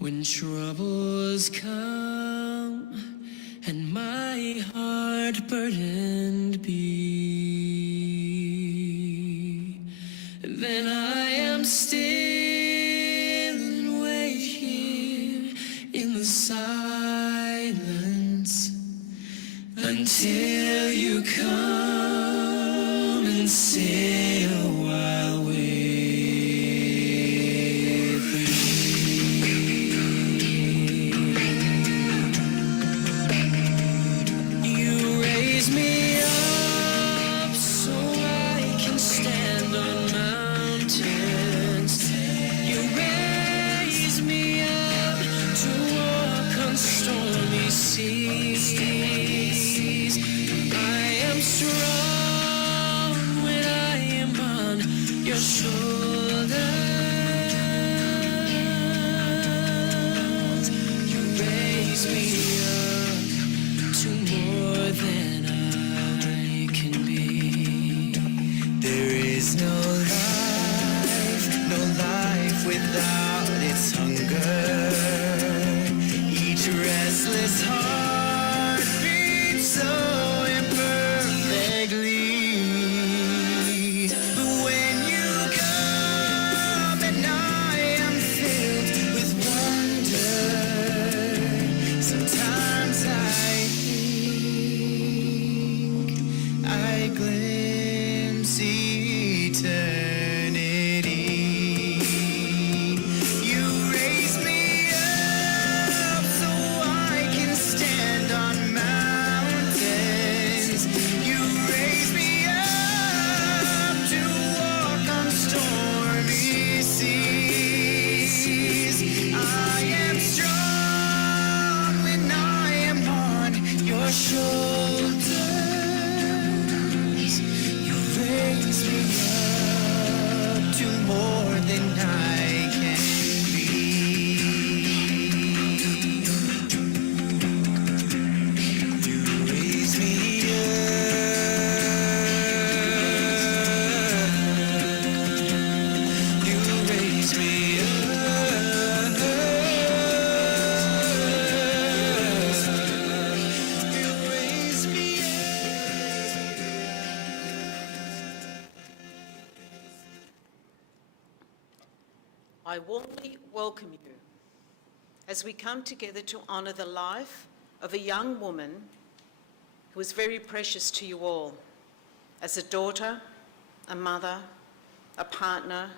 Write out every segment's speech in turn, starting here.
When troubles come and my heart burdened be, then I am still and wait here in the silence until you come and say a while with me. You raise me up so I can stand on mountains. You raise me up to walk on stormy seas. I am strong when I am on your shoulders. You raise me up to more than I can be. There is no life without its hunger. Each restless heart beats so imperfectly. But when you come and I am filled with wonder, sometimes I think I glimpse eternity. You raise me up so I can stand on mountains. You raise me up to walk on stormy seas. I am strong when I am on your shoulders. You raise me up to more than I can be. You raise me up. You raise me up. You raise me I warmly welcome you as we come together to honour the life of a young woman who was very precious to you all as a daughter, a mother, a partner,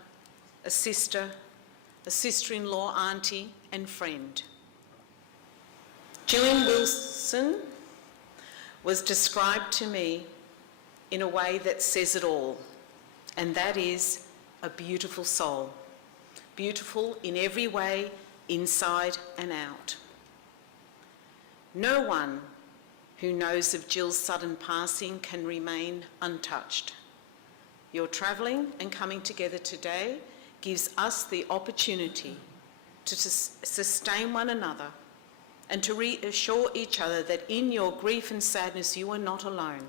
a sister-in-law, auntie and friend. Jillian Wilson was described to me in a way that says it all, and that is a beautiful soul. Beautiful in every way, inside and out. No one who knows of Jill's sudden passing can remain untouched. Your travelling and coming together today gives us the opportunity to sustain one another and to reassure each other that in your grief and sadness you are not alone.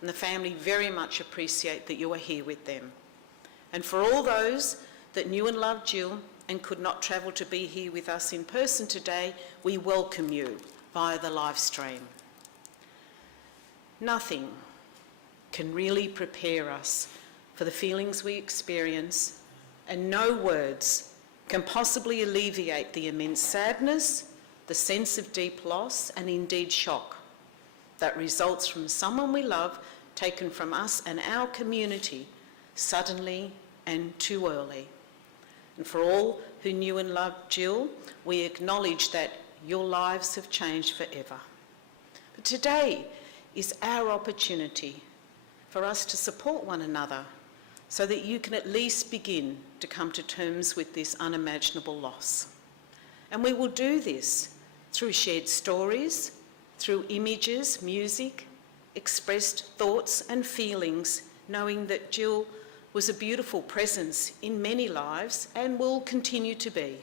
And the family very much appreciate that you are here with them. And for all those that knew and loved Jill and could not travel to be here with us in person today, we welcome you via the live stream. Nothing can really prepare us for the feelings we experience, and no words can possibly alleviate the immense sadness, the sense of deep loss and indeed shock that results from someone we love taken from us and our community suddenly and too early. And for all who knew and loved Jill, we acknowledge that your lives have changed forever. But today is our opportunity for us to support one another so that you can at least begin to come to terms with this unimaginable loss. And we will do this through shared stories, through images, music, expressed thoughts and feelings, knowing that Jill was a beautiful presence in many lives and will continue to be.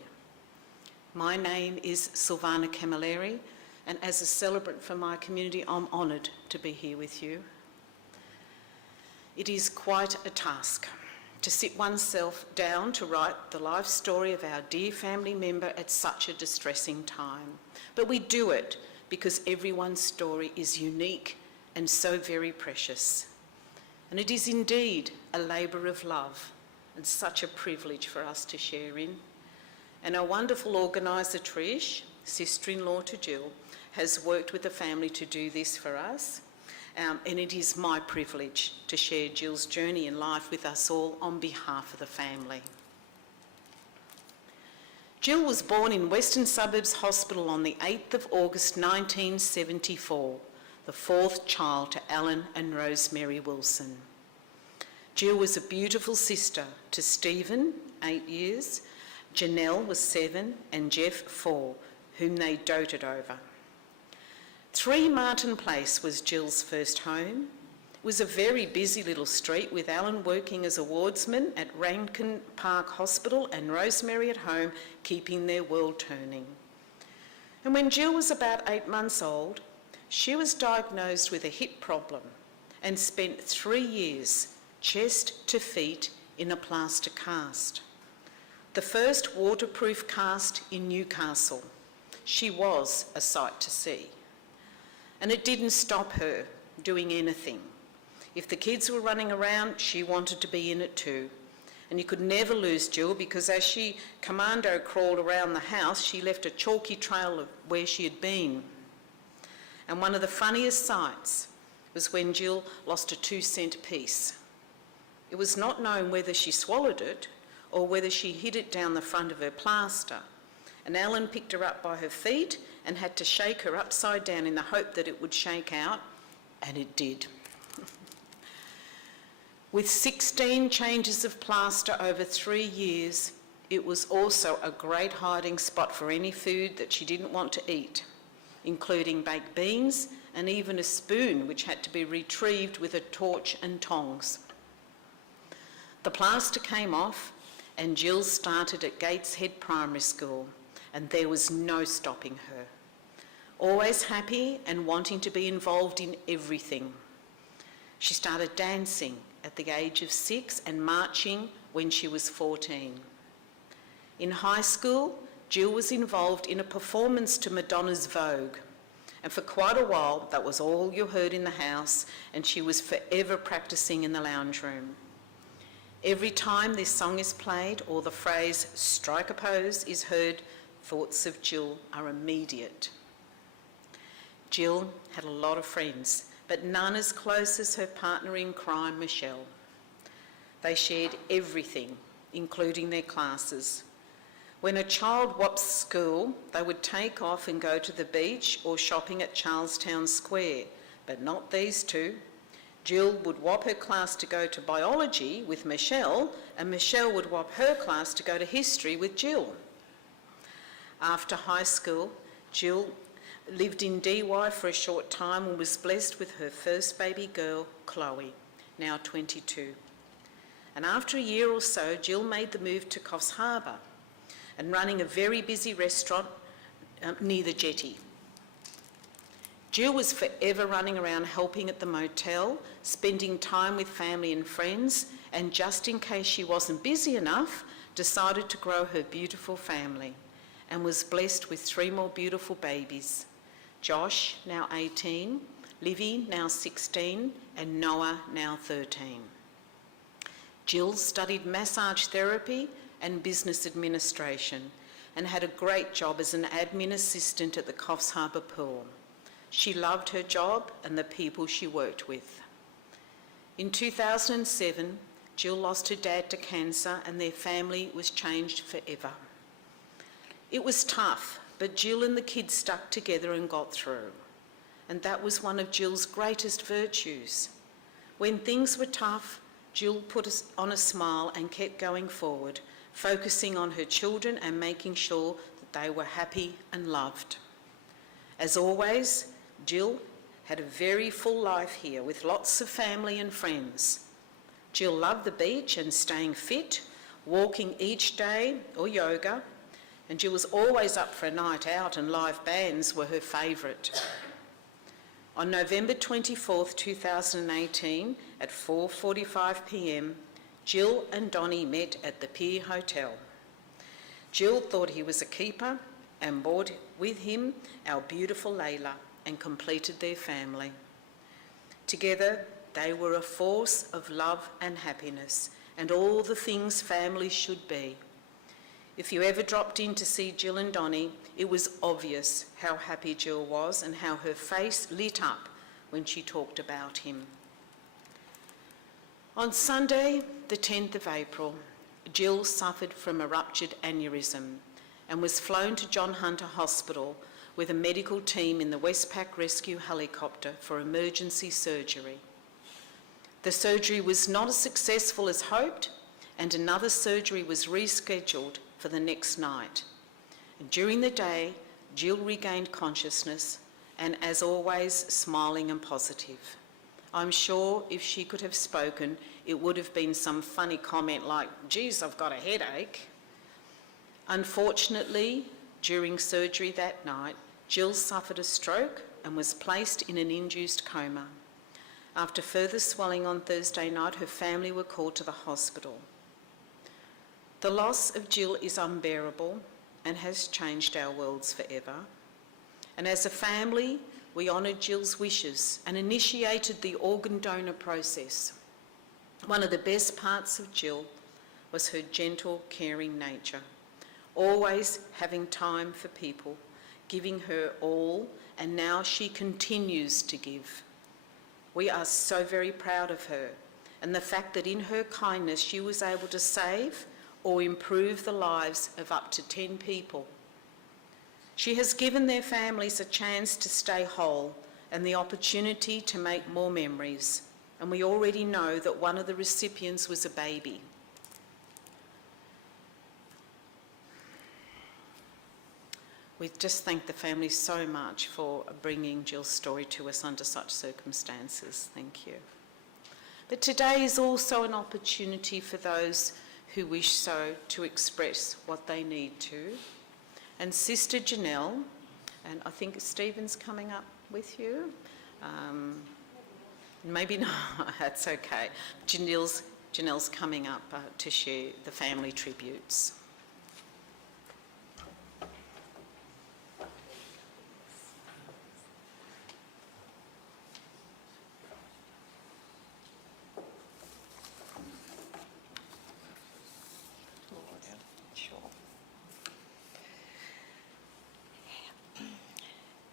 My name is Silvana Camilleri, and as a celebrant for my community, I'm honoured to be here with you. It is quite a task to sit oneself down to write the life story of our dear family member at such a distressing time. But we do it because everyone's story is unique and so very precious. And it is indeed a labour of love and such a privilege for us to share in. And our wonderful organiser Trish, sister-in-law to Jill, has worked with the family to do this for us. And it is my privilege to share Jill's journey in life with us all on behalf of the family. Jill was born in Western Suburbs Hospital on the 8th of August 1974, the fourth child to Alan and Rosemary Wilson. Jill was a beautiful sister to Stephen, 8 years, Janelle was 7, and Jeff 4, whom they doted over. 3 Martin Place was Jill's first home. It was a very busy little street, with Alan working as a wardsman at Rankin Park Hospital and Rosemary at home keeping their world turning. And when Jill was about 8 months old, she was diagnosed with a hip problem and spent 3 years, chest to feet, in a plaster cast. The first waterproof cast in Newcastle. She was a sight to see. And it didn't stop her doing anything. If the kids were running around, she wanted to be in it too. And you could never lose Jill, because as she commando crawled around the house, she left a chalky trail of where she had been. And one of the funniest sights was when Jill lost a 2-cent piece. It was not known whether she swallowed it or whether she hid it down the front of her plaster. And Alan picked her up by her feet and had to shake her upside down in the hope that it would shake out, and it did. With 16 changes of plaster over 3 years, it was also a great hiding spot for any food that she didn't want to eat, including baked beans and even a spoon which had to be retrieved with a torch and tongs. The plaster came off and Jill started at Gateshead Primary School, and there was no stopping her. Always happy and wanting to be involved in everything. She started dancing at the age of 6 and marching when she was 14. In high school, Jill was involved in a performance to Madonna's Vogue, and for quite a while that was all you heard in the house, and she was forever practicing in the lounge room. Every time this song is played or the phrase "strike a pose" is heard, thoughts of Jill are immediate. Jill had a lot of friends, but none as close as her partner in crime, Michelle. They shared everything, including their classes. When a child whopped school, they would take off and go to the beach or shopping at Charlestown Square, but not these two. Jill would whop her class to go to biology with Michelle, and Michelle would whop her class to go to history with Jill. After high school, Jill lived in DY for a short time and was blessed with her first baby girl, Chloe, now 22. And after a year or so, Jill made the move to Coffs Harbour and running a very busy restaurant near the jetty. Jill was forever running around helping at the motel, spending time with family and friends, and just in case she wasn't busy enough, decided to grow her beautiful family and was blessed with 3 more beautiful babies. Josh, now 18, Livy, now 16, and Noah, now 13. Jill studied massage therapy and business administration and had a great job as an admin assistant at the Coffs Harbour Pool. She loved her job and the people she worked with. In 2007, Jill lost her dad to cancer and their family was changed forever. It was tough, but Jill and the kids stuck together and got through. And that was one of Jill's greatest virtues. When things were tough, Jill put on a smile and kept going forward, focusing on her children and making sure that they were happy and loved. As always, Jill had a very full life here with lots of family and friends. Jill loved the beach and staying fit, walking each day or yoga, and Jill was always up for a night out, and live bands were her favourite. On November 24th, 2018, at 4:45 p.m, Jill and Donnie met at the Pier Hotel. Jill thought he was a keeper and brought with him our beautiful Layla and completed their family. Together, they were a force of love and happiness and all the things families should be. If you ever dropped in to see Jill and Donnie, it was obvious how happy Jill was and how her face lit up when she talked about him. On Sunday, the 10th of April, Jill suffered from a ruptured aneurysm and was flown to John Hunter Hospital with a medical team in the Westpac Rescue helicopter for emergency surgery. The surgery was not as successful as hoped, and another surgery was rescheduled for the next night. And during the day, Jill regained consciousness and, as always, smiling and positive. I'm sure if she could have spoken, it would have been some funny comment like, "Geez, I've got a headache." Unfortunately, during surgery that night, Jill suffered a stroke and was placed in an induced coma. After further swelling on Thursday night, her family were called to the hospital. The loss of Jill is unbearable and has changed our worlds forever. And as a family, we honoured Jill's wishes and initiated the organ donor process. One of the best parts of Jill was her gentle, caring nature, always having time for people, giving her all, and now she continues to give. We are so very proud of her and the fact that in her kindness she was able to save or improve the lives of up to 10 people. She has given their families a chance to stay whole and the opportunity to make more memories, and we already know that one of the recipients was a baby. We just thank the family so much for bringing Jill's story to us under such circumstances. Thank you. But today is also an opportunity for those who wish so to express what they need to. And Sister Janelle, and I think Stephen's coming up with you. Maybe not, that's okay. Janelle's coming up to share the family tributes.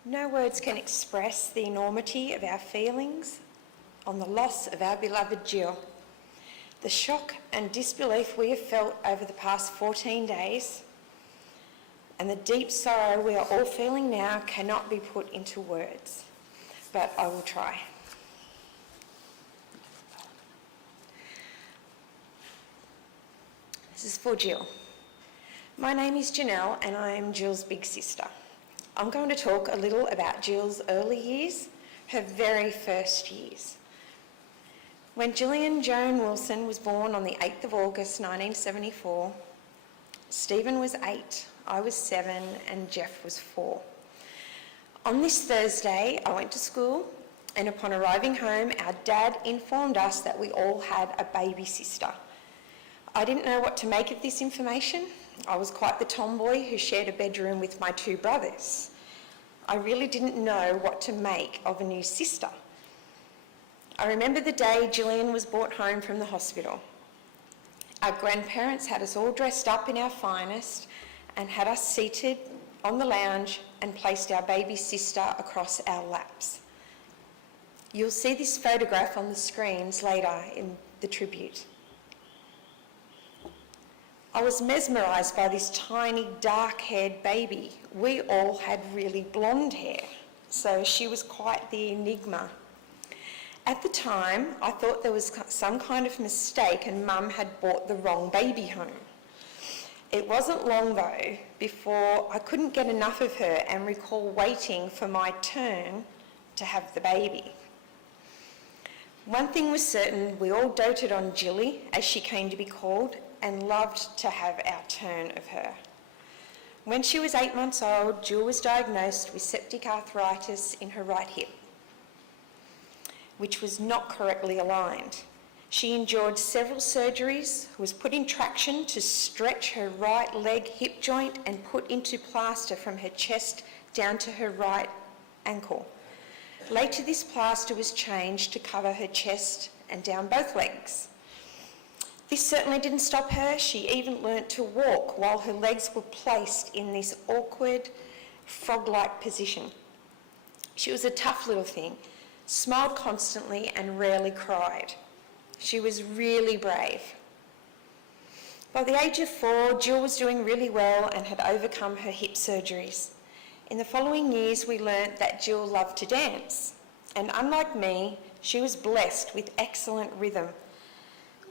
No words can express the enormity of our feelings on the loss of our beloved Jill. The shock and disbelief we have felt over the past 14 days and the deep sorrow we are all feeling now cannot be put into words, but I will try. This is for Jill. My name is Janelle and I am Jill's big sister. I'm going to talk a little about Jill's early years, her very first years. When Jillian Joan Wilson was born on the 8th of August 1974, Stephen was 8, I was 7 and Jeff was 4. On this Thursday, I went to school and upon arriving home, our dad informed us that we all had a baby sister. I didn't know what to make of this information. I was quite the tomboy who shared a bedroom with my 2 brothers. I really didn't know what to make of a new sister. I remember the day Jillian was brought home from the hospital. Our grandparents had us all dressed up in our finest and had us seated on the lounge and placed our baby sister across our laps. You'll see this photograph on the screens later in the tribute. I was mesmerised by this tiny, dark-haired baby. We all had really blonde hair, so she was quite the enigma. At the time, I thought there was some kind of mistake and Mum had brought the wrong baby home. It wasn't long, though, before I couldn't get enough of her and recall waiting for my turn to have the baby. One thing was certain, we all doted on Jilly, as she came to be called, and loved to have our turn of her. When she was 8 months old, Jill was diagnosed with septic arthritis in her right hip, which was not correctly aligned. She endured several surgeries, was put in traction to stretch her right leg hip joint and put into plaster from her chest down to her right ankle. Later, this plaster was changed to cover her chest and down both legs. This certainly didn't stop her. She even learnt to walk while her legs were placed in this awkward, frog-like position. She was a tough little thing, smiled constantly and rarely cried. She was really brave. By the age of 4, Jill was doing really well and had overcome her hip surgeries. In the following years, we learnt that Jill loved to dance, and unlike me, she was blessed with excellent rhythm.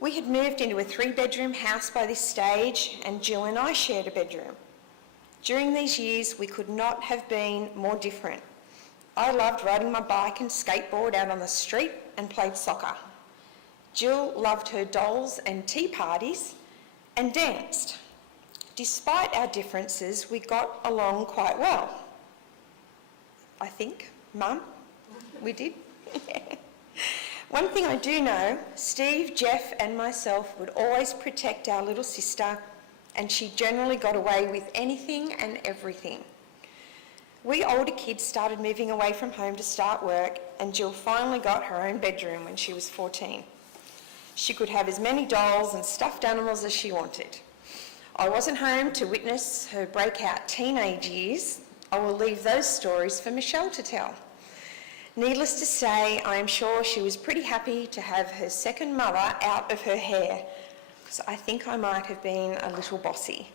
We had moved into a 3-bedroom house by this stage, and Jill and I shared a bedroom. During these years, we could not have been more different. I loved riding my bike and skateboard out on the street and played soccer. Jill loved her dolls and tea parties and danced. Despite our differences, we got along quite well. I think, Mum, we did. One thing I do know, Steve, Jeff and myself would always protect our little sister, and she generally got away with anything and everything. We older kids started moving away from home to start work, and Jill finally got her own bedroom when she was 14. She could have as many dolls and stuffed animals as she wanted. I wasn't home to witness her breakout teenage years. I will leave those stories for Michelle to tell. Needless to say, I am sure she was pretty happy to have her second mother out of her hair, because I think I might have been a little bossy.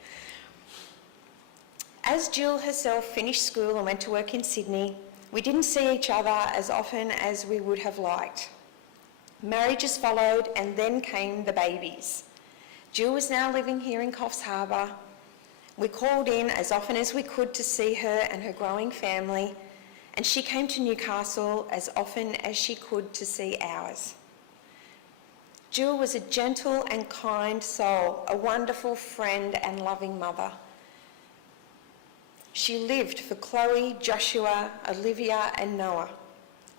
As Jill herself finished school and went to work in Sydney, we didn't see each other as often as we would have liked. Marriages followed, and then came the babies. Jill was now living here in Coffs Harbour. We called in as often as we could to see her and her growing family, and she came to Newcastle as often as she could to see ours. Jill was a gentle and kind soul, a wonderful friend and loving mother. She lived for Chloe, Joshua, Olivia and Noah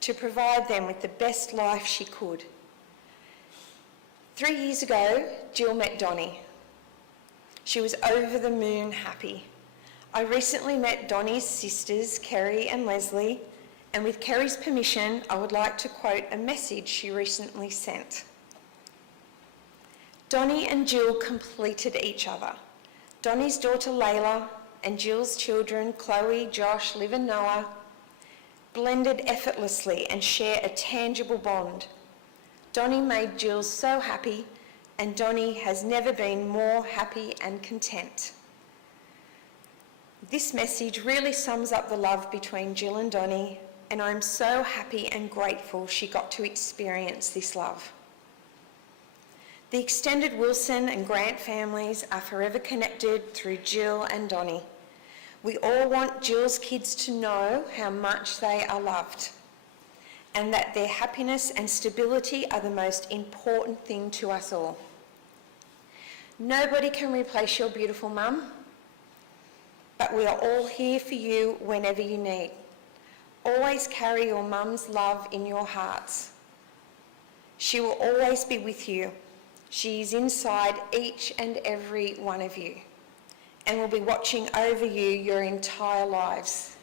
to provide them with the best life she could. 3 years ago, Jill met Donnie. She was over the moon happy. I recently met Donnie's sisters, Kerry and Leslie, and with Kerry's permission, I would like to quote a message she recently sent. Donnie and Jill completed each other. Donnie's daughter Layla and Jill's children, Chloe, Josh, Liv and Noah, blended effortlessly and share a tangible bond. Donnie made Jill so happy, and Donnie has never been more happy and content. This message really sums up the love between Jill and Donnie, and I'm so happy and grateful she got to experience this love. The extended Wilson and Grant families are forever connected through Jill and Donnie. We all want Jill's kids to know how much they are loved, and that their happiness and stability are the most important thing to us all. Nobody can replace your beautiful mum, but we are all here for you whenever you need. Always carry your mum's love in your hearts. She will always be with you. She is inside each and every one of you, and will be watching over you your entire lives.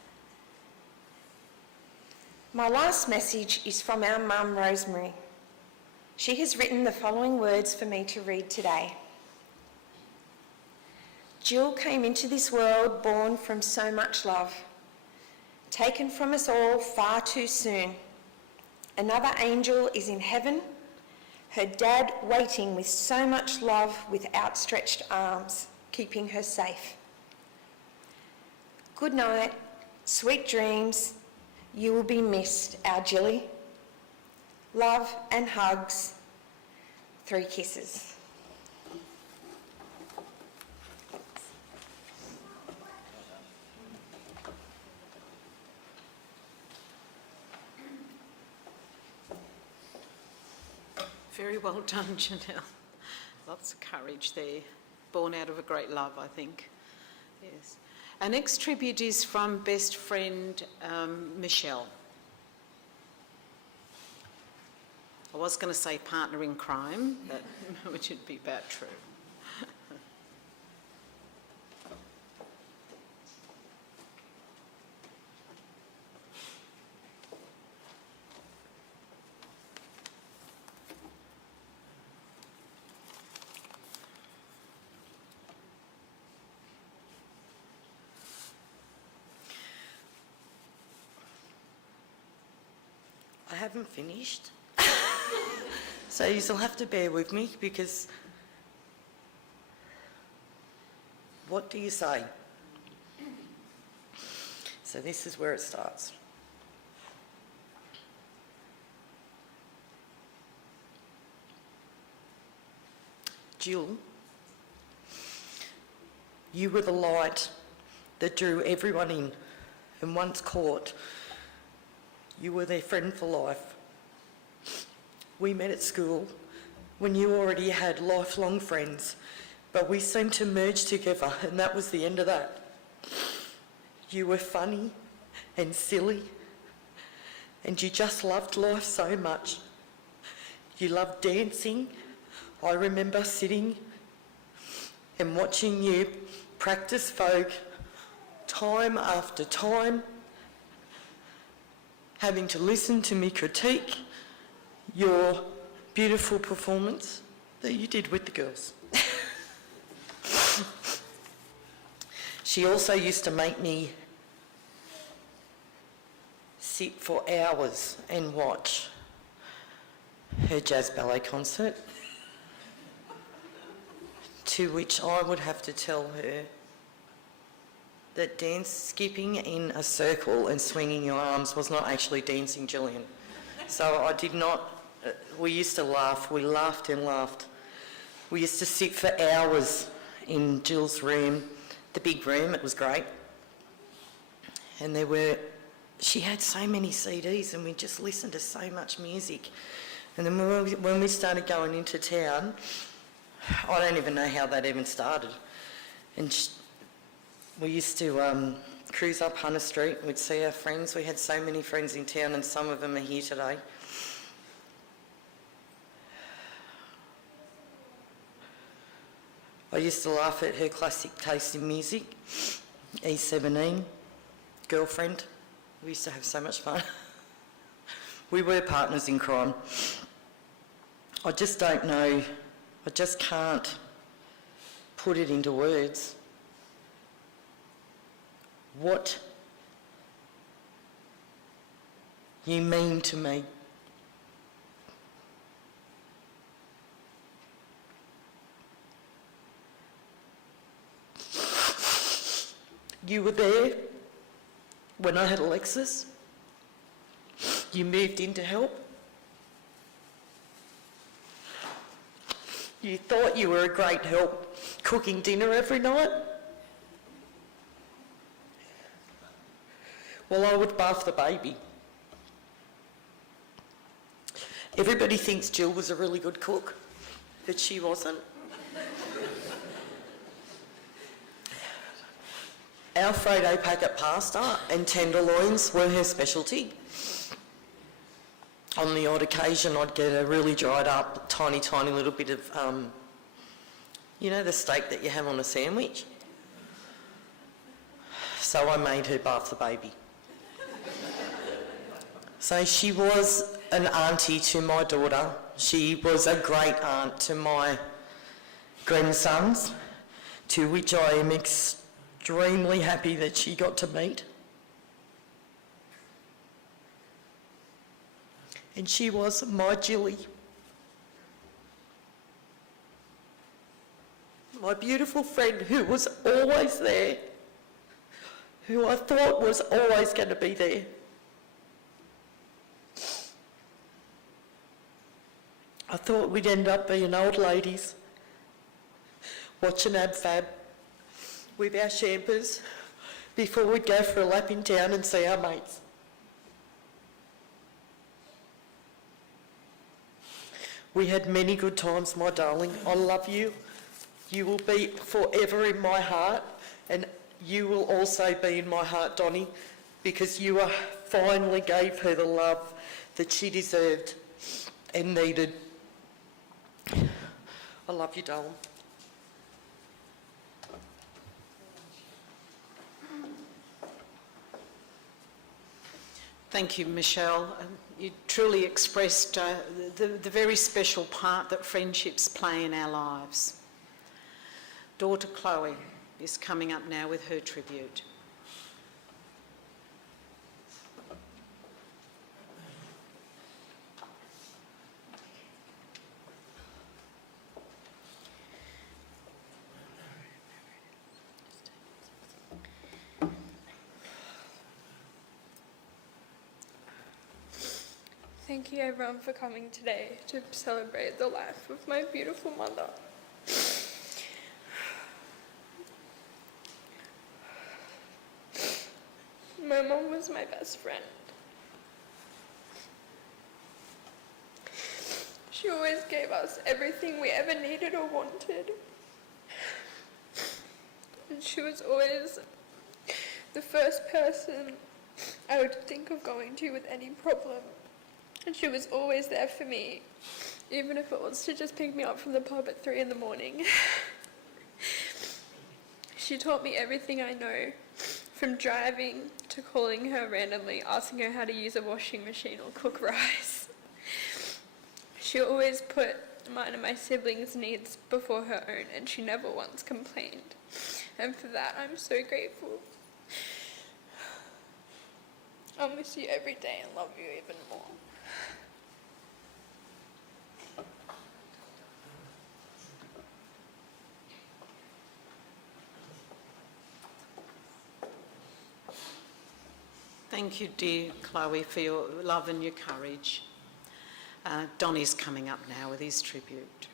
My last message is from our mum, Rosemary. She has written the following words for me to read today. Jill came into this world born from so much love, taken from us all far too soon. Another angel is in heaven, her dad waiting with so much love with outstretched arms, keeping her safe. Good night, sweet dreams. You will be missed, our Jilly. Love and hugs. 3 kisses. Very well done, Janelle. Lots of courage there. Born out of a great love, I think. Yes. Our next tribute is from best friend Michelle. I was going to say partner in crime, but which would be about true. I haven't finished. So you'll have to bear with me because what do you say? So this is where it starts. Jill, you were the light that drew everyone in, and once caught, you were their friend for life. We met at school when you already had lifelong friends, but we seemed to merge together, and that was the end of that. You were funny and silly, and you just loved life so much. You loved dancing. I remember sitting and watching you practice Vogue time after time, having to listen to me critique your beautiful performance that you did with the girls. She also used to make me sit for hours and watch her jazz ballet concert, to which I would have to tell her that skipping in a circle and swinging your arms was not actually dancing, Jillian. So I did not, we used to laugh, we laughed and laughed. We used to sit for hours in Jill's room, the big room, it was great. And she had so many CDs and we just listened to so much music. And then when we started going into town, I don't even know how that even started. And we used to cruise up Hunter Street, we'd see our friends. We had so many friends in town and some of them are here today. I used to laugh at her classic taste in music, E17, girlfriend. We used to have so much fun. We were partners in crime. I just don't know, I just can't put it into words. What you mean to me. You were there when I had a Lexus. You moved in to help. You thought you were a great help cooking dinner every night. Well, I would bath the baby. Everybody thinks Jill was a really good cook, but she wasn't. Alfredo packet pasta and tenderloins were her specialty. On the odd occasion, I'd get a really dried up, tiny little bit of, you know, the steak that you have on a sandwich? So I made her bath the baby. So she was an auntie to my daughter. She was a great aunt to my grandsons, to which I am extremely happy that she got to meet. And she was my Jilly. My beautiful friend who was always there, who I thought was always going to be there. I thought we'd end up being old ladies, watching Ab Fab with our champers before we'd go for a lap in town and see our mates. We had many good times, my darling. I love you. You will be forever in my heart, and you will also be in my heart, Donnie, because you finally gave her the love that she deserved. and needed. I love you, darling. Thank you, Michelle. You truly expressed the very special part that friendships play in our lives. Daughter Chloe is coming up now with her tribute. Thank you everyone for coming today to celebrate the life of my beautiful mother. My mum was my best friend. She always gave us everything we ever needed or wanted. And she was always the first person I would think of going to with any problem. And she was always there for me, even if it was to just pick me up from the pub at 3 a.m. She taught me everything I know, from driving to calling her randomly, asking her how to use a washing machine or cook rice. She always put mine and my siblings' needs before her own, and she never once complained. And for that, I'm so grateful. I'll miss you every day and love you even more. Thank you, dear Chloe, for your love and your courage. Donnie's coming up now with his tribute.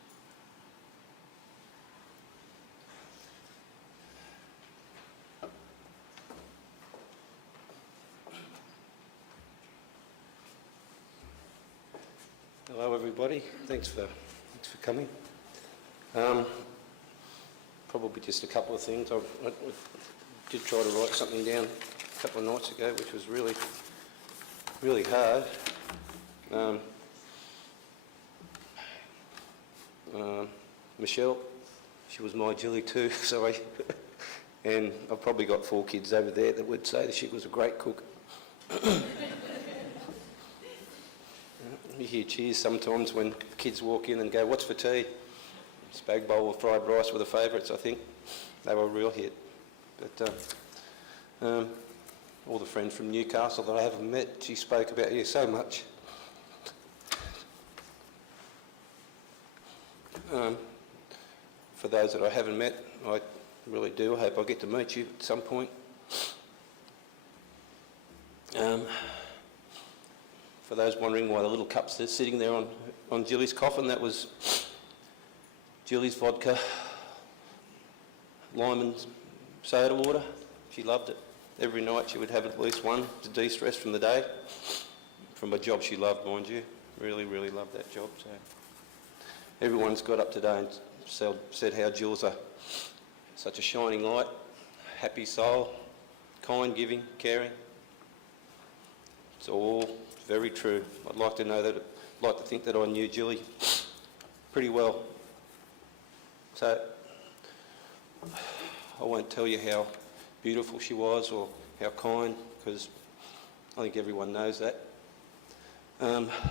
Hello everybody, thanks for coming. Probably just a couple of things. I did try to write something down a couple of nights ago, which was really hard. Michelle, she was my Jilly too, sorry. And I've probably got 4 kids over there that would say that she was a great cook. You hear cheers sometimes when kids walk in and go, "What's for tea?" Spag bowl or fried rice were the favourites, I think. They were a real hit. But all the friends from Newcastle that I haven't met, she spoke about you so much. For those that I haven't met, I really do. I hope I get to meet you at some point. For those wondering why the little cup's there sitting there on Jilly's coffin, that was Jilly's vodka, lime and soda water. She loved it. Every night she would have at least one to de-stress from the day, from a job she loved, mind you. Really, really loved that job. So everyone's got up today and said how Jill's such a shining light, happy soul, kind, giving, caring. It's all very true. I'd like to think that I knew Jilly pretty well. So I won't tell you how beautiful she was or how kind, because I think everyone knows that.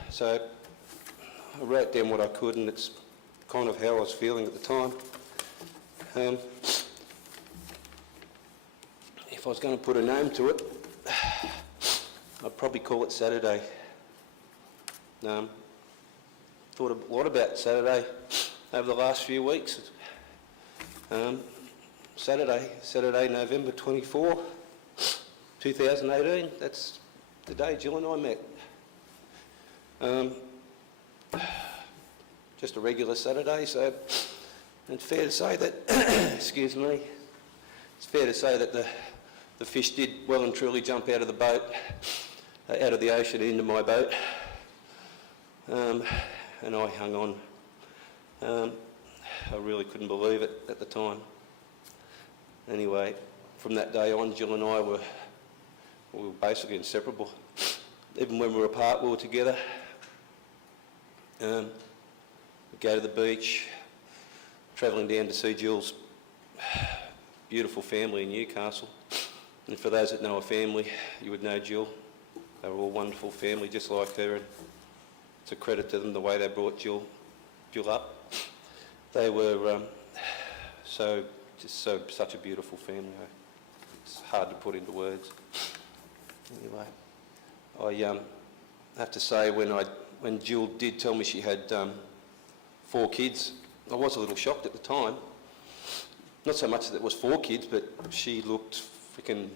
So I wrote down what I could, and it's kind of how I was feeling at the time. If I was going to put a name to it, I'd probably call it Saturday. Thought a lot about Saturday over the last few weeks. Saturday, November 24, 2018, that's the day Jill and I met. Just a regular Saturday, so it's fair to say that, excuse me, it's fair to say that the fish did well and truly jump out of the boat, out of the ocean into my boat, and I hung on. I really couldn't believe it at the time. Anyway, from that day on, Jill and I were basically inseparable. Even when we were apart, we were together. We'd go to the beach, travelling down to see Jill's beautiful family in Newcastle. And for those that know a family, you would know Jill. They were all wonderful family, just like her, and it's a credit to them the way they brought Jill up. They were such a beautiful family. It's hard to put into words. Anyway, I have to say, when Jill did tell me she had 4 kids, I was a little shocked at the time. Not so much that it was 4 kids, but she looked freaking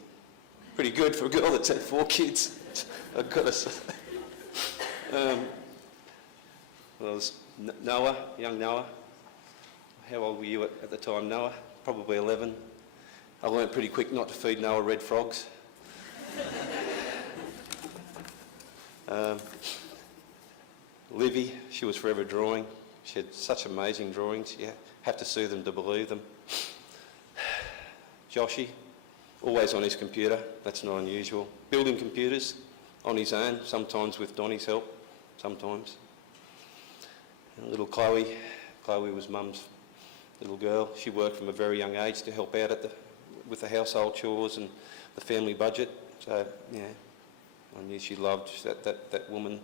pretty good for a girl that's had 4 kids, I've got to say. Well, there's Noah, young Noah. How old were you at the time, Noah? Probably 11. I learnt pretty quick not to feed Noah red frogs. Livy, she was forever drawing. She had such amazing drawings. You have to see them to believe them. Joshy, always on his computer. That's not unusual. Building computers on his own, sometimes with Donnie's help, sometimes. And little Chloe was Mum's little girl. She worked from a very young age to help out with the household chores and the family budget. So, yeah, I knew she loved, that woman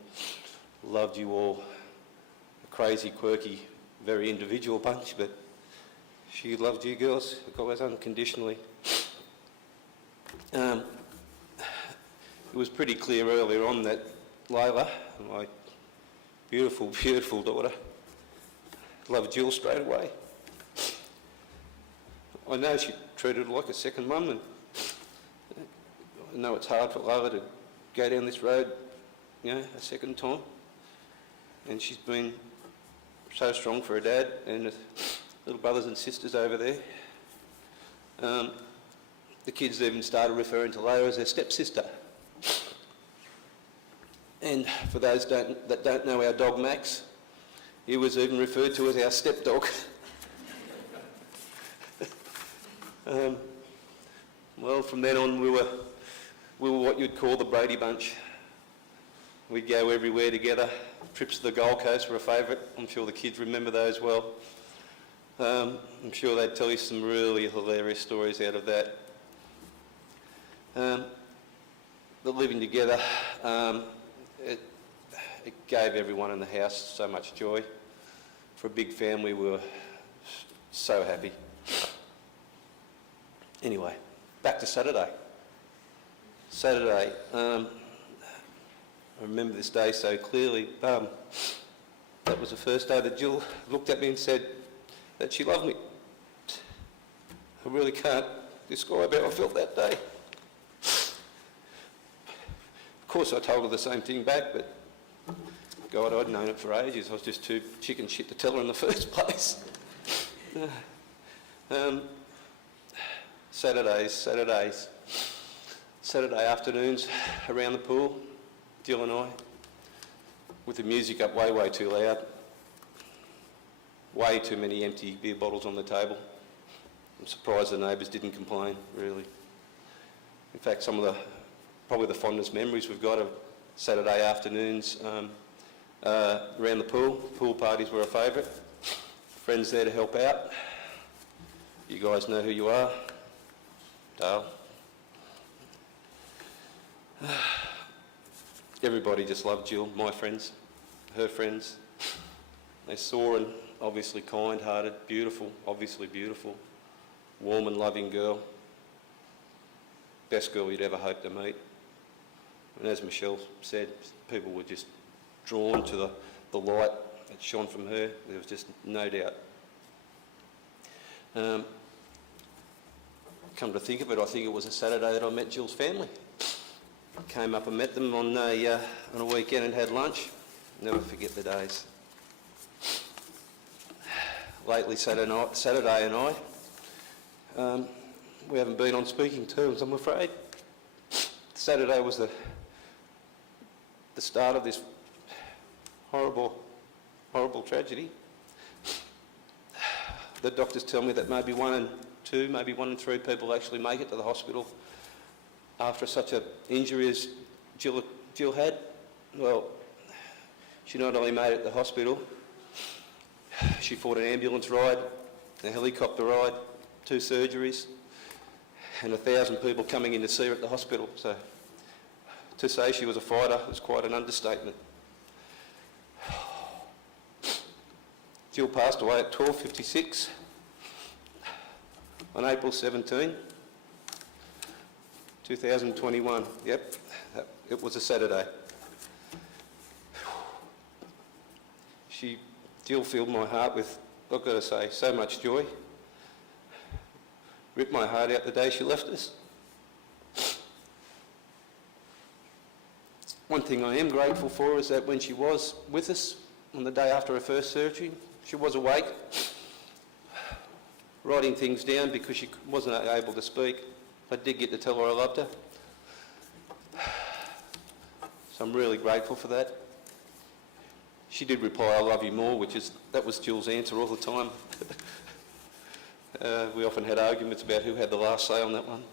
loved you all. A crazy, quirky, very individual bunch, but she loved you girls, guys, unconditionally. It was pretty clear earlier on that Layla, my beautiful, beautiful daughter, loved Jill straight away. I know she treated her like a second mum, and I know it's hard for Layla to go down this road, a second time. And she's been so strong for her dad and her little brothers and sisters over there. The kids even started referring to Layla as their stepsister. And for those that don't know our dog Max, he was even referred to as our stepdog. Well, from then on we were what you'd call the Brady Bunch. We'd go everywhere together. Trips to the Gold Coast were a favourite. I'm sure the kids remember those well. I'm sure they'd tell you some really hilarious stories out of that. But living together, it gave everyone in the house so much joy. For a big family, we were so happy. Anyway, back to Saturday. I remember this day so clearly. That was the first day that Jill looked at me and said that she loved me. I really can't describe how I felt that day. Of course I told her the same thing back, but God, I'd known it for ages. I was just too chicken shit to tell her in the first place. Saturday afternoons around the pool, Jill and I, with the music up way, way too loud. Way too many empty beer bottles on the table. I'm surprised the neighbours didn't complain, really. In fact, probably the fondest memories we've got of Saturday afternoons around the pool. Pool parties were a favourite. Friends there to help out. You guys know who you are. Dale. Everybody just loved Jill, my friends, her friends. They saw an obviously kind-hearted, beautiful, obviously beautiful, warm and loving girl. Best girl you'd ever hope to meet. And as Michelle said, people were just drawn to the light that shone from her. There was just no doubt. Come to think of it, I think it was a Saturday that I met Jill's family. Came up and met them on a weekend and had lunch. Never forget the days. Lately, Saturday and I, we haven't been on speaking terms, I'm afraid. Saturday was the start of this horrible, horrible tragedy. The doctors tell me that maybe 1 in 2, maybe 1 in 3 people actually make it to the hospital after such an injury as Jill had. Well, She not only made it to the hospital, she fought an ambulance ride, a helicopter ride, 2 surgeries, and 1,000 people coming in to see her at the hospital. So to say she was a fighter is quite an understatement. Jill passed away at 12:56 on April 17, 2021. Yep, it was a Saturday. Jill filled my heart with, I've got to say, so much joy. Ripped my heart out the day she left us. One thing I am grateful for is that when she was with us on the day after her first surgery, she was awake, writing things down because she wasn't able to speak. I did get to tell her I loved her. So I'm really grateful for that. She did reply, "I love you more," that was Jill's answer all the time. We often had arguments about who had the last say on that one.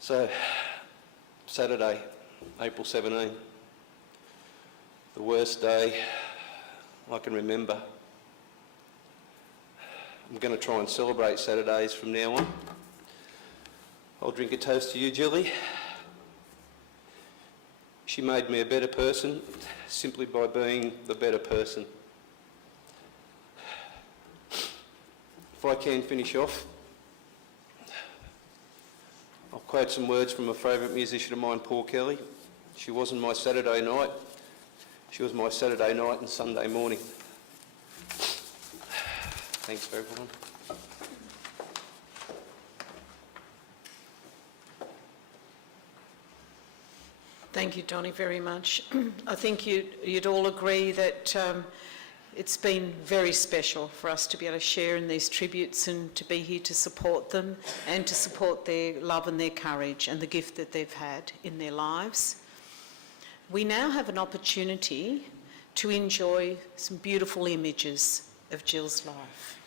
So, Saturday, April 17, the worst day I can remember. I'm going to try and celebrate Saturdays from now on. I'll drink a toast to you, Jilly. She made me a better person simply by being the better person. If I can finish off, I'll quote some words from a favourite musician of mine, Paul Kelly. She wasn't my Saturday night, she was my Saturday night and Sunday morning. Thanks for everyone. Thank you, Donnie, very much. I think you'd all agree that it's been very special for us to be able to share in these tributes and to be here to support them and to support their love and their courage and the gift that they've had in their lives. We now have an opportunity to enjoy some beautiful images of Jill's life.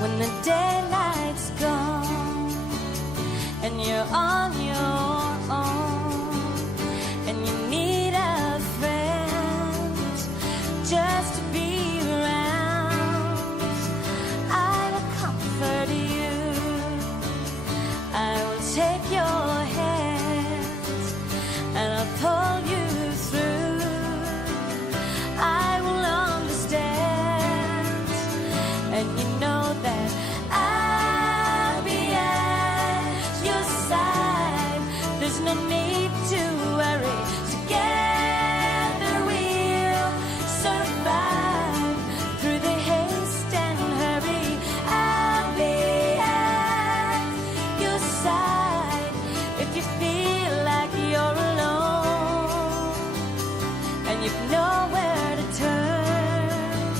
When the daylight's gone and you're on your own and you need a friend just to be around, I will comfort you, I will take your hand and I'll pull you through, I will understand, and you know that I'll be at your side. There's no need to worry. Together we'll survive through the haste and hurry. I'll be at your side if you feel like you're alone and you've nowhere to turn.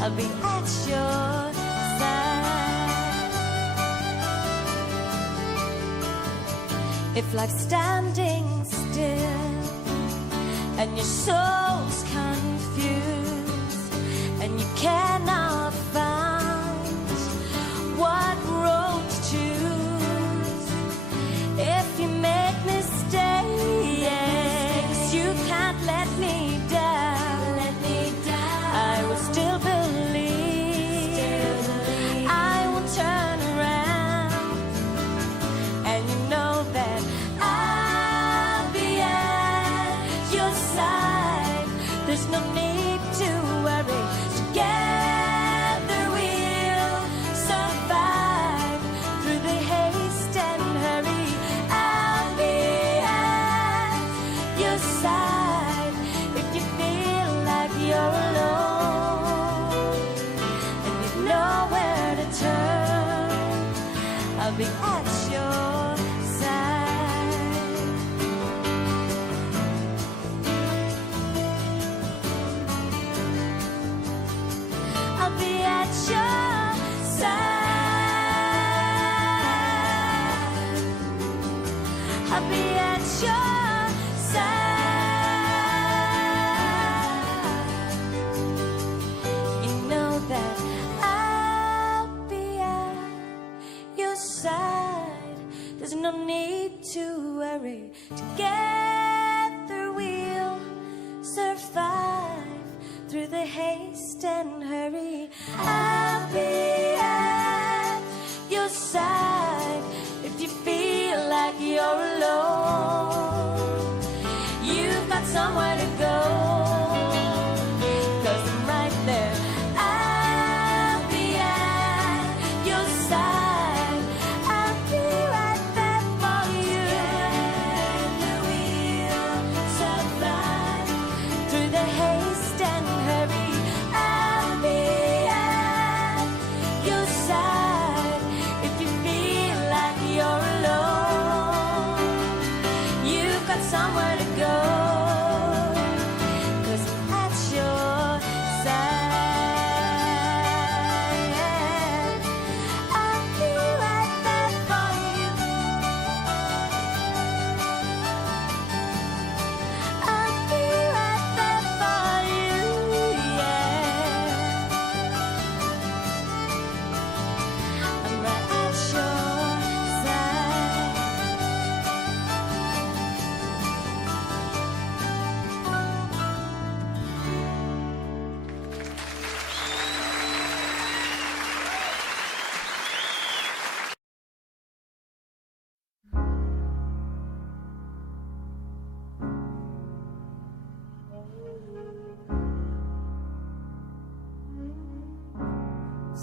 I'll be at your side. If life's standing still and your soul's confused and you cannot find what road to choose, if you make mistakes, you can't let me down. I will still believe, I will turn around, and you know that I'll be at your side. There's no need to worry. Together I'll be at your side. You know that I'll be at your side. There's no need to worry. Together we'll survive through the haste and hurry. I'll be at your side if you feel like you're alone. You've got somewhere to go, 'cause I'm right there. I'll be at your side. I'll be right there for you. Together we'll survive through the haste and hurry. I'll be at your side if you feel like you're alone. You've got somewhere to go, 'cause I'm at your side. I'll be right there for you. I'll be right there for you, yeah. I'm right at your side.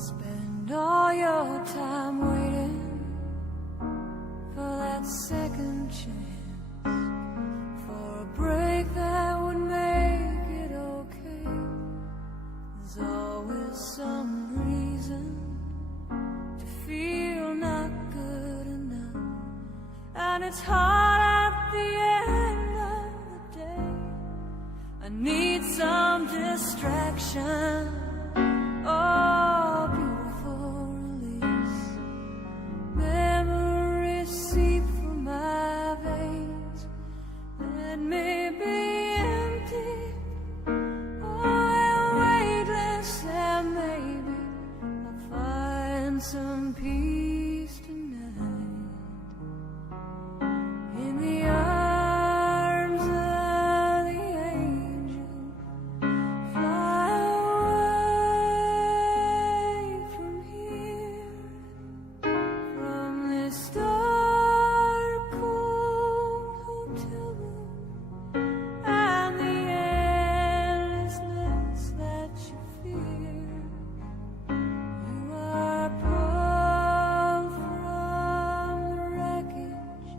Spend all your time waiting for that second chance, for a break that would make it okay. There's always some reason to feel not good enough, and it's hard at the end of the day. I need some distraction. Oh, beautiful release. Memories seep through my veins. Let me be empty. Oh, weightless, and maybe I'll find some peace tonight. In the arms of the angel, fly away from here, from this dark, cold hotel room, and the endlessness that you fear. You are pulled from the wreckage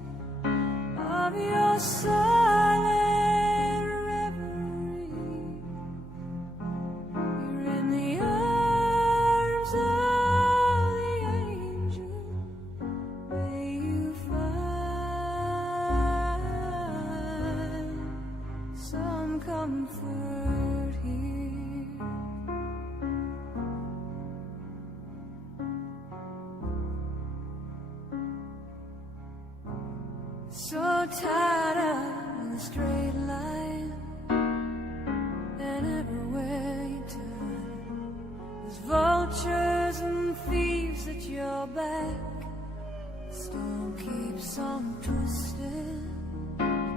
of your silent reverie. You're in the arms of the angel. May you find some comfort here. So tired of the straight line, and everywhere you turn, there's vultures and thieves at your back. Storm keeps on twisting.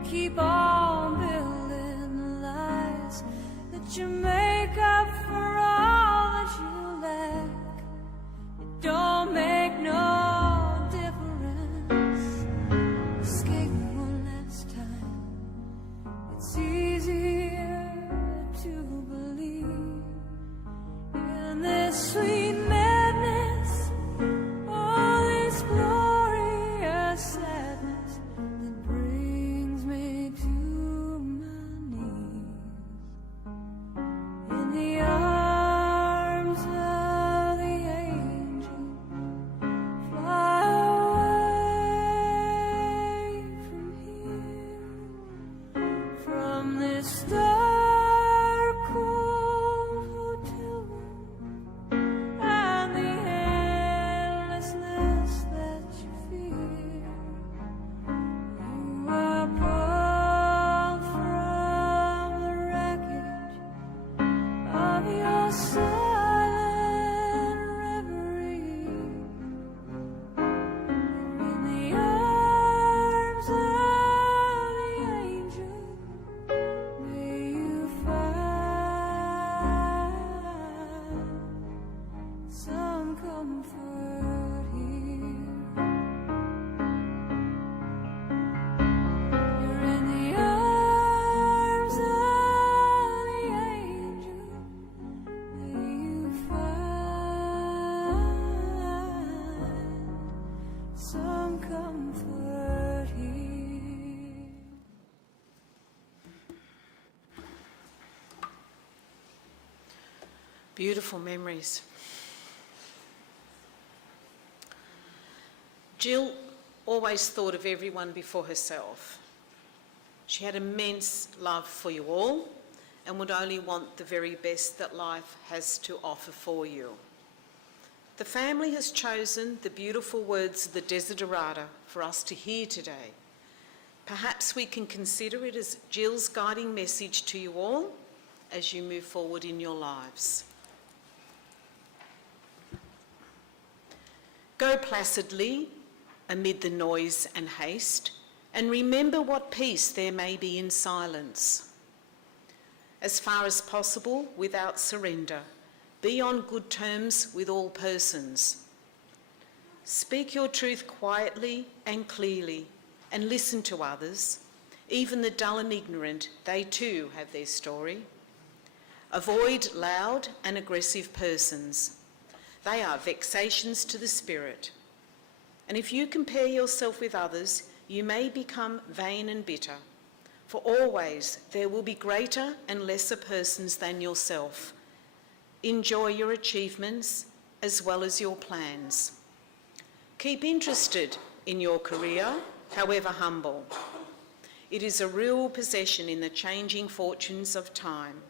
Keep on building the lies that you make up for all that you lack. It don't make no difference. Escape one last time. It's easier to believe in this sweet madness, all this glorious sadness that brings me to my knees. comfort here. Beautiful memories. Jill always thought of everyone before herself. She had immense love for you all and would only want the very best that life has to offer for you. The family has chosen the beautiful words of the Desiderata for us to hear today. Perhaps we can consider it as Jill's guiding message to you all as you move forward in your lives. Go placidly amid the noise and haste, and remember what peace there may be in silence. As far as possible, without surrender, be on good terms with all persons. Speak your truth quietly and clearly, and listen to others. Even the dull and ignorant, they too have their story. Avoid loud and aggressive persons. They are vexations to the spirit. And if you compare yourself with others, you may become vain and bitter. For always there will be greater and lesser persons than yourself. Enjoy your achievements as well as your plans. Keep interested in your career, however humble. It is a real possession in the changing fortunes of time.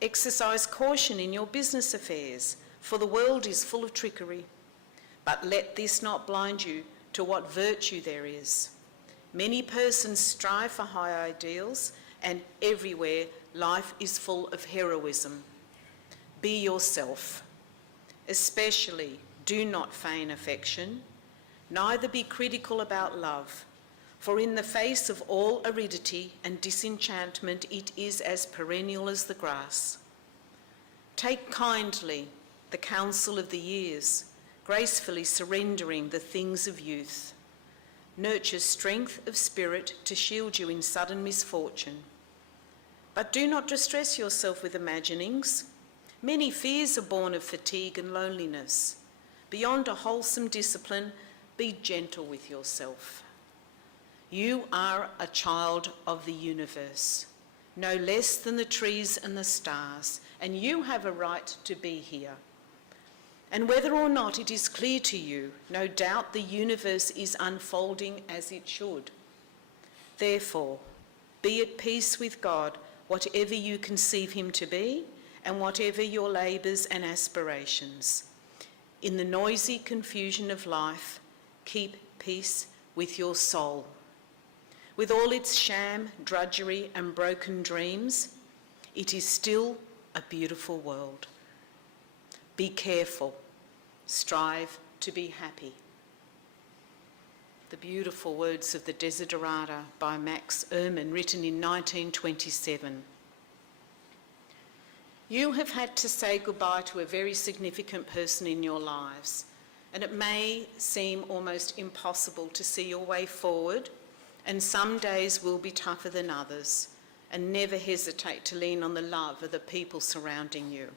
Exercise caution in your business affairs, for the world is full of trickery. But let this not blind you to what virtue there is. Many persons strive for high ideals, and everywhere life is full of heroism. Be yourself. Especially, do not feign affection, neither be critical about love, for in the face of all aridity and disenchantment, it is as perennial as the grass. Take kindly the counsel of the years, gracefully surrendering the things of youth. Nurture strength of spirit to shield you in sudden misfortune. But do not distress yourself with imaginings. Many fears are born of fatigue and loneliness. Beyond a wholesome discipline, be gentle with yourself. You are a child of the universe, no less than the trees and the stars, and you have a right to be here. And whether or not it is clear to you, no doubt the universe is unfolding as it should. Therefore, be at peace with God, whatever you conceive him to be, and whatever your labours and aspirations. In the noisy confusion of life, keep peace with your soul. With all its sham, drudgery, and broken dreams, it is still a beautiful world. Be careful. Strive to be happy. The beautiful words of the Desiderata by Max Ehrmann, written in 1927. You have had to say goodbye to a very significant person in your lives, and it may seem almost impossible to see your way forward, and some days will be tougher than others, and never hesitate to lean on the love of the people surrounding you.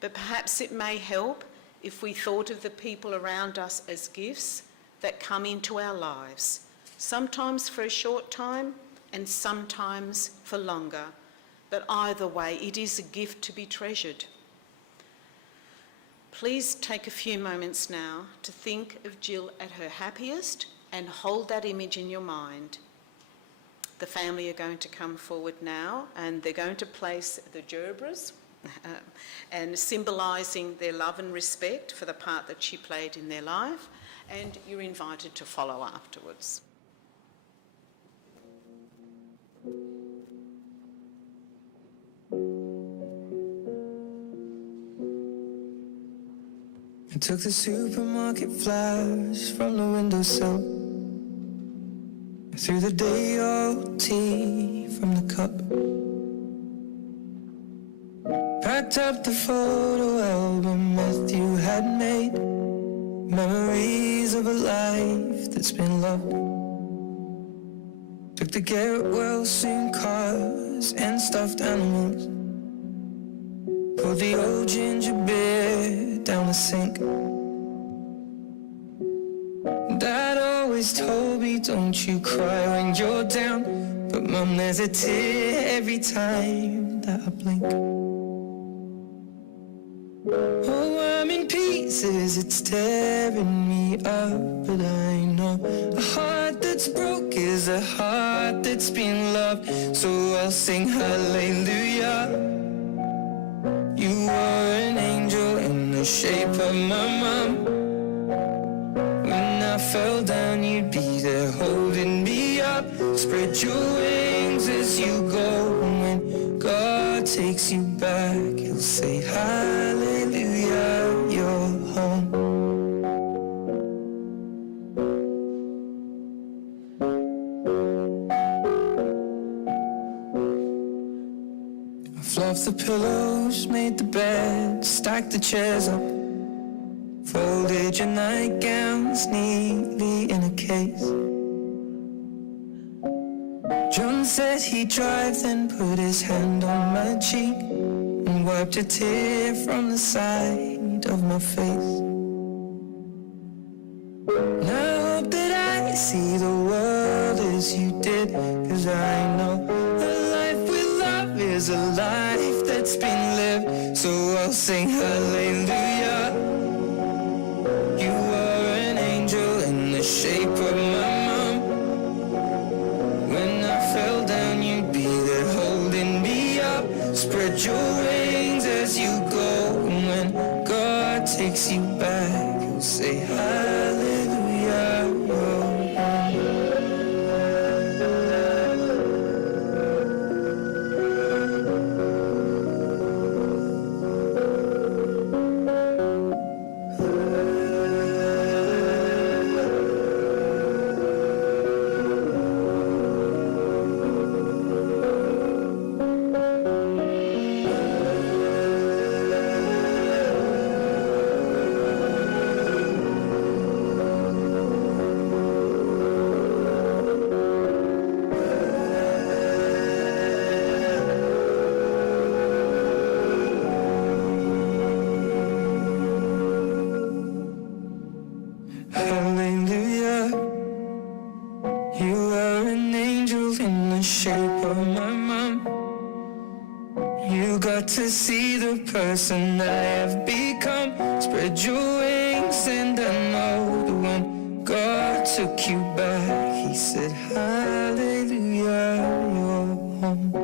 But perhaps it may help if we thought of the people around us as gifts that come into our lives, sometimes for a short time and sometimes for longer. But either way, it is a gift to be treasured. Please take a few moments now to think of Jill at her happiest and hold that image in your mind. The family are going to come forward now, and they're going to place the gerbras and symbolising their love and respect for the part that she played in their life, and you're invited to follow afterwards. I took the supermarket flash from the windowsill, threw the day old tea from the cup, packed up the photo album Matthew had made, memories of a life that's been loved. Took the Garrett Wilson cars and stuffed animals, pulled the old ginger beer down the sink. That old always told me, don't you cry when you're down. But Mum, there's a tear every time that I blink. Oh, I'm in pieces, it's tearing me up. But I know a heart that's broke is a heart that's been loved. So I'll sing hallelujah. You were an angel in the shape of my mum. When I fell down, you'd be there holding me up. Spread your wings as you go. And when God takes you back, he'll say hallelujah, you're home. I fluffed the pillows, made the bed, stacked the chairs up, folded your nightgowns neatly in a case. John said he'd drive, then put his hand on my cheek and wiped a tear from the side of my face. And I hope that I see the world as you did, 'cause I know a life with love is a life that's been lived. So I'll sing hallelujah. You were an angel in the shape of my mum. When I fell down, you'd be there holding me up. Spread your wings as you go. And when God takes you back, he'll say hallelujah, you're home. Hallelujah, you are an angel in the shape of my mum. You got to see the person I have become. Spread your wings and I know that when God took you back, he said hallelujah, you're home.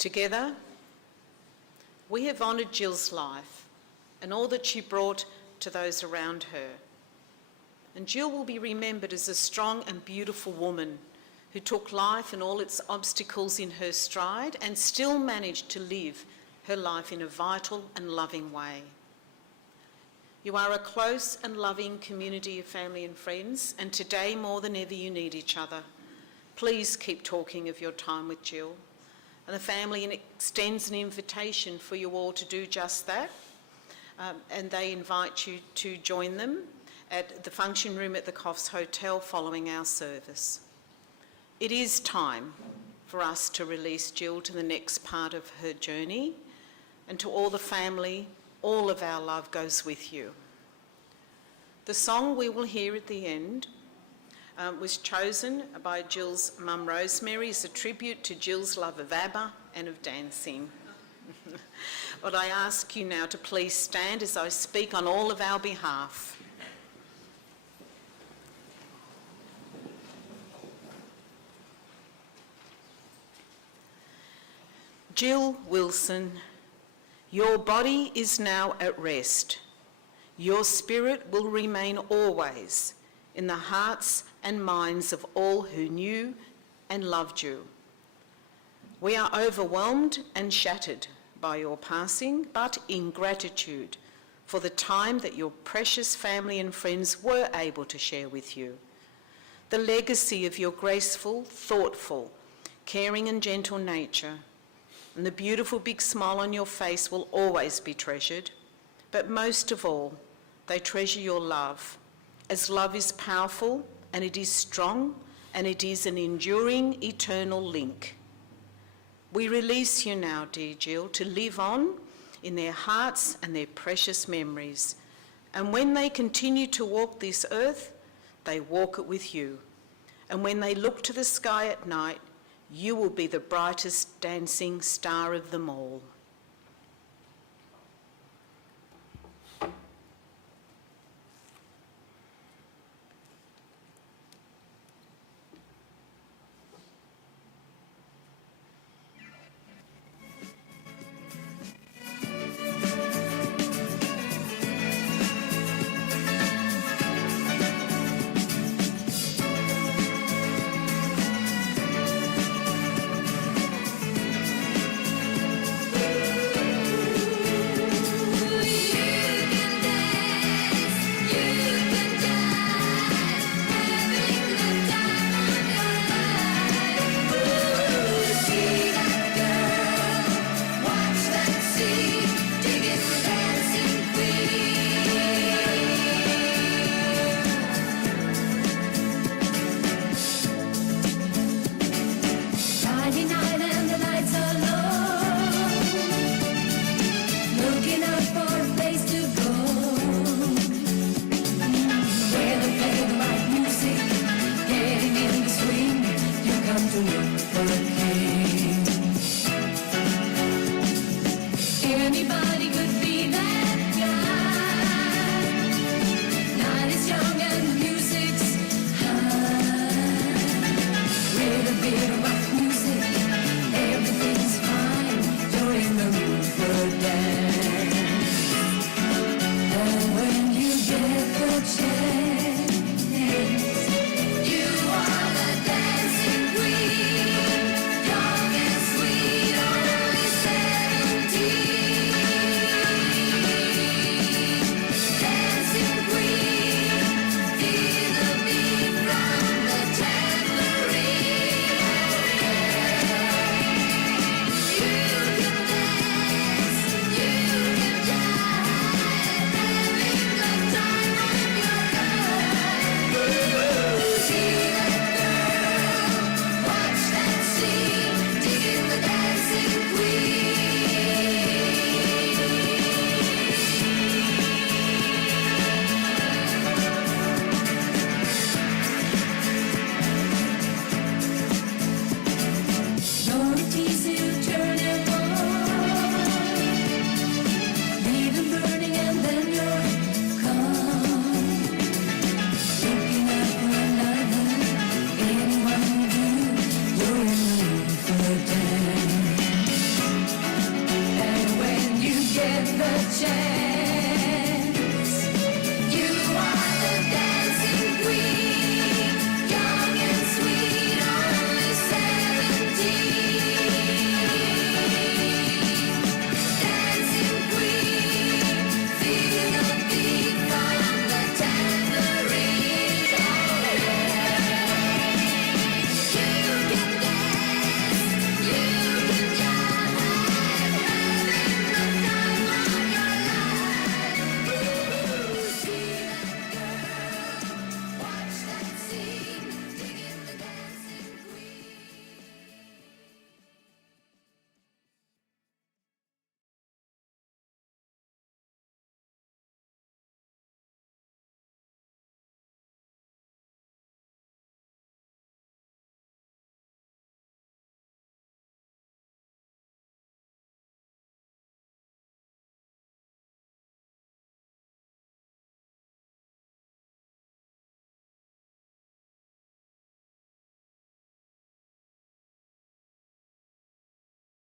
Together, we have honoured Jill's life and all that she brought to those around her. And Jill will be remembered as a strong and beautiful woman who took life and all its obstacles in her stride and still managed to live her life in a vital and loving way. You are a close and loving community of family and friends, and today more than ever you need each other. Please keep talking of your time with Jill. And the family extends an invitation for you all to do just that. And they invite you to join them at the function room at the Coffs Hotel following our service. It is time for us to release Jill to the next part of her journey, and to all the family, all of our love goes with you. The song we will hear at the end was chosen by Jill's mum Rosemary as a tribute to Jill's love of ABBA and of dancing. But I ask you now to please stand as I speak on all of our behalf. Jill Wilson, your body is now at rest. Your spirit will remain always in the hearts and minds of all who knew and loved you. We are overwhelmed and shattered by your passing, but in gratitude for the time that your precious family and friends were able to share with you. The legacy of your graceful, thoughtful, caring and gentle nature and the beautiful big smile on your face will always be treasured, but most of all, they treasure your love, as love is powerful and it is strong and it is an enduring, eternal link. We release you now, dear Jill, to live on in their hearts and their precious memories. And when they continue to walk this earth, they walk it with you. And when they look to the sky at night, you will be the brightest dancing star of them all.